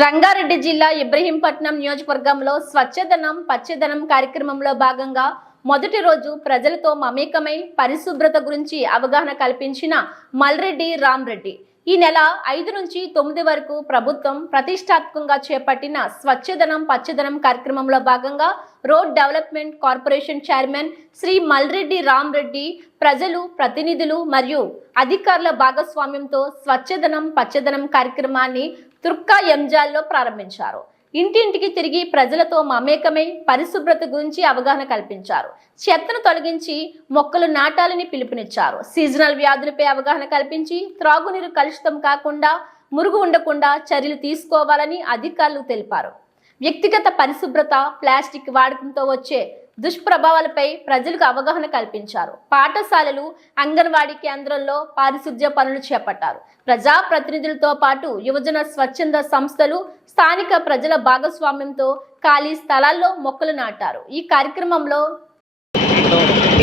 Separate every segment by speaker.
Speaker 1: రంగారెడ్డి జిల్లా ఇబ్రహీంపట్నం నియోజకవర్గంలో స్వచ్ఛదనం పచ్చదనం కార్యక్రమంలో భాగంగా మొదటి రోజు ప్రజలతో మమేకమై పరిశుభ్రత గురించి అవగాహన కల్పించిన మల్రెడ్డి రామ్రెడ్డి. ఈ నెల ఐదు నుంచి తొమ్మిది వరకు ప్రభుత్వం ప్రతిష్టాత్మకంగా చేపట్టిన స్వచ్ఛదనం పచ్చదనం కార్యక్రమంలో భాగంగా road development corporation chairman Shri Malreddy Ramreddy ప్రజలు ప్రతినిధులు మరియు అధికారుల భాగస్వామ్యంతో స్వచ్ఛదనం పచ్చదనం కార్యక్రమాన్ని తుర్కా ఎంజాల్లో ప్రారంభించారు. ఇంటింటికి తిరిగి ప్రజలతో మమేకమై పరిశుభ్రత గురించి అవగాహన కల్పించారు. చెత్తను తొలగించి మొక్కలు నాటాలని పిలుపునిచ్చారు. సీజనల్ వ్యాధులపై అవగాహన కల్పించి త్రాగునీరు కలుషితం కాకుండా మురుగు ఉండకుండా చర్యలు తీసుకోవాలని అధికారులు తెలిపారు. వ్యక్తిగత పరిశుభ్రత ప్లాస్టిక్ వాడకంతో వచ్చే దుష్ప్రభావాలపై ప్రజలకు అవగాహన కల్పించారు. పాఠశాలలు అంగన్వాడీ కేంద్రాల్లో పారిశుధ్య పనులు చేపట్టారు. ప్రజా ప్రతినిధులతో పాటు యువజన స్వచ్ఛంద సంస్థలు స్థానిక ప్రజల భాగస్వామ్యంతో ఖాళీ స్థలాల్లో మొక్కలు నాటారు. ఈ కార్యక్రమంలో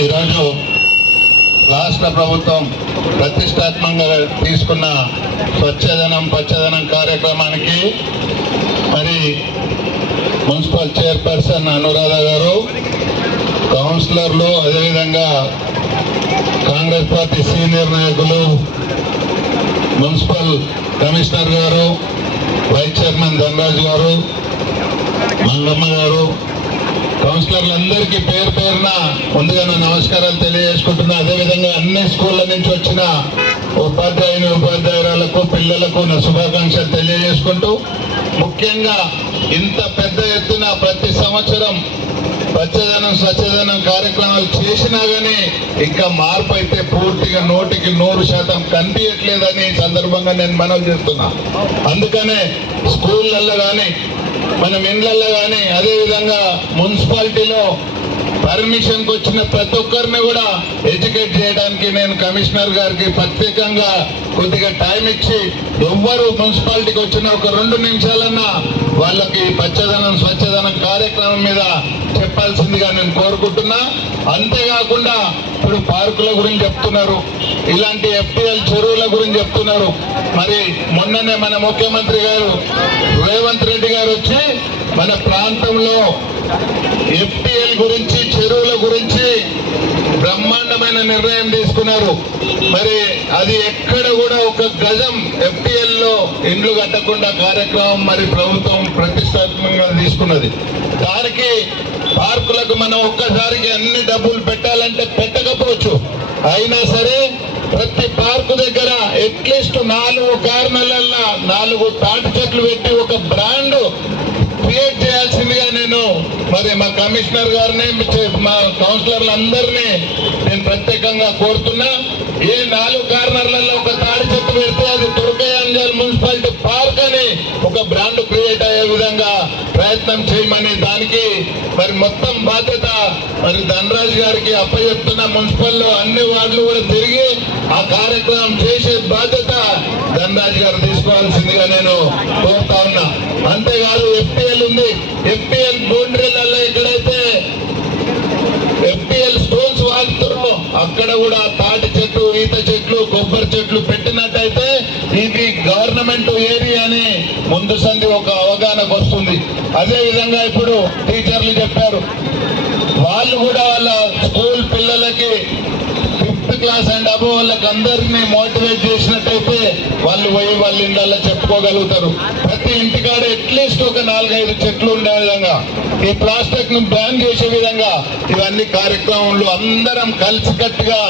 Speaker 2: ఈరోజు రాష్ట్ర ప్రభుత్వం ప్రతిష్టాత్మకంగా తీసుకున్న స్వచ్ఛదనం పచ్చదనం కార్యక్రమానికి మున్సిపల్ చైర్పర్సన్ అనురాధ గారు కౌన్సిలర్లు అదేవిధంగా కాంగ్రెస్ పార్టీ సీనియర్ నాయకులు municipal commissioner garu vice chairman Dhanaraju garu Mangamma garu కౌన్సిలర్లందరికీ పేరు పేరున ముందుగా నా నమస్కారాలు తెలియజేసుకుంటున్నా. అదేవిధంగా అన్ని స్కూళ్ళ నుంచి వచ్చిన ఉపాధ్యాయుని ఉపాధ్యాయురాలకు పిల్లలకు నా శుభాకాంక్షలు తెలియజేసుకుంటూ ముఖ్యంగా ఇంత పెద్ద ఎత్తున ప్రతి సంవత్సరం పచ్చదనం స్వచ్ఛదనం కార్యక్రమాలు చేసినా కానీ ఇంకా మార్పు అయితే పూర్తిగా నోటికి నూరు శాతం కనిపించట్లేదని సందర్భంగా నేను మనవి చేస్తున్నా. అందుకనే స్కూళ్ళల్లో కానీ మనం ఇండ్లల్లో కానీ అదేవిధంగా మున్సిపాలిటీలో పర్మిషన్కి వచ్చిన ప్రతి ఒక్కరిని కూడా ఎడ్యుకేట్ చేయడానికి నేను కమిషనర్ గారికి ప్రత్యేకంగా కొద్దిగా టైం ఇచ్చి ఎవ్వరు మున్సిపాలిటీకి వచ్చిన ఒక రెండు నిమిషాలన్నా వాళ్ళకి పచ్చదనం స్వచ్ఛదనం కార్యక్రమం మీద చెప్పాల్సిందిగా నేను కోరుకుంటున్నా. అంతేకాకుండా ఇప్పుడు పార్కుల గురించి చెప్తున్నారు ఇలాంటి ఎఫ్టీఎల్ చెరువుల గురించి చెప్తున్నారు. మరి మొన్ననే మన ముఖ్యమంత్రి గారు రేవంత్ రెడ్డి గారు వచ్చి మన ప్రాంతంలో ఎఫ్టీఎల్ గురించి చెరువుల గురించి బ్రహ్మాండమైన నిర్ణయం తీసుకున్నారు. మరి అది ఎక్కడ కూడా ఒక గజం ఎఫ్టీఎల్లో ఇండ్లు కట్టకుండా కార్యక్రమం మరి ప్రభుత్వం ప్రతిష్టాత్మకంగా తీసుకున్నది. దానికి పార్కులకు మనం ఒక్కసారికి అన్ని డబ్బులు పెట్టాలంటే పెట్టకపోవచ్చు. అయినా సరే ప్రతి పార్కు దగ్గర అట్లీస్ట్ నాలుగు కార్నర్ల నాలుగు తాటి చెట్లు పెట్టి ఒక బ్రాండ్ మరి మా కమిషనర్ గారిని మా కౌన్సిలర్లు అందరినీ నేను ప్రత్యేకంగా కోరుతున్నా. ఏ నాలుగు కార్నర్లలో ఒక తాడి చెట్టు పెడితే అది తుర్కయాంజల్ మున్సిపాలిటీ పార్క్ అని ఒక బ్రాండ్ క్రియేట్ అయ్యే విధంగా ప్రయత్నం చేయమని దానికి మరి మొత్తం బాధ్యత మరి ధనరాజ్ గారికి అప్పచెప్తున్న మున్సిపల్లో అన్ని వార్డులు కూడా తిరిగి ఆ కార్యక్రమం చేసే బాధ్యత ధనరాజ్ గారు తీసుకోవాల్సిందిగా నేను కోరుతా ఉన్నా. అంతేకాదు ఎఫ్టీఎల్ ఉంది. వాడుతారో అక్కడ కూడా తాటి చెట్లు ఈత చెట్లు కొబ్బరి చెట్లు పెట్టినట్టయితే ఇది గవర్నమెంట్ ఏరియా అని ముందు సంది ఒక అవగాహనకు వస్తుంది. అదే విధంగా ఇప్పుడు టీచర్లు చెప్పారు వాళ్ళు కూడా వాళ్ళ స్కూల్ పిల్లలకి ఫిఫ్త్ క్లాస్ అండ్ అబో వాళ్ళకి అందరినీ మోటివేట్ చేసినట్టయితే వాళ్ళు పోయి వాళ్ళ ఇండాలో చెప్పుకోగలుగుతారు. ప్రతి ఇంటికాడ అట్లీస్ట్ ఒక నాలుగైదు చెట్లు ఉండే విధంగా ఈ ప్లాస్టిక్ను బ్యాన్ చేసే విధంగా ఇవన్నీ కార్యక్రమంలో అందరం కలిసికట్టుగా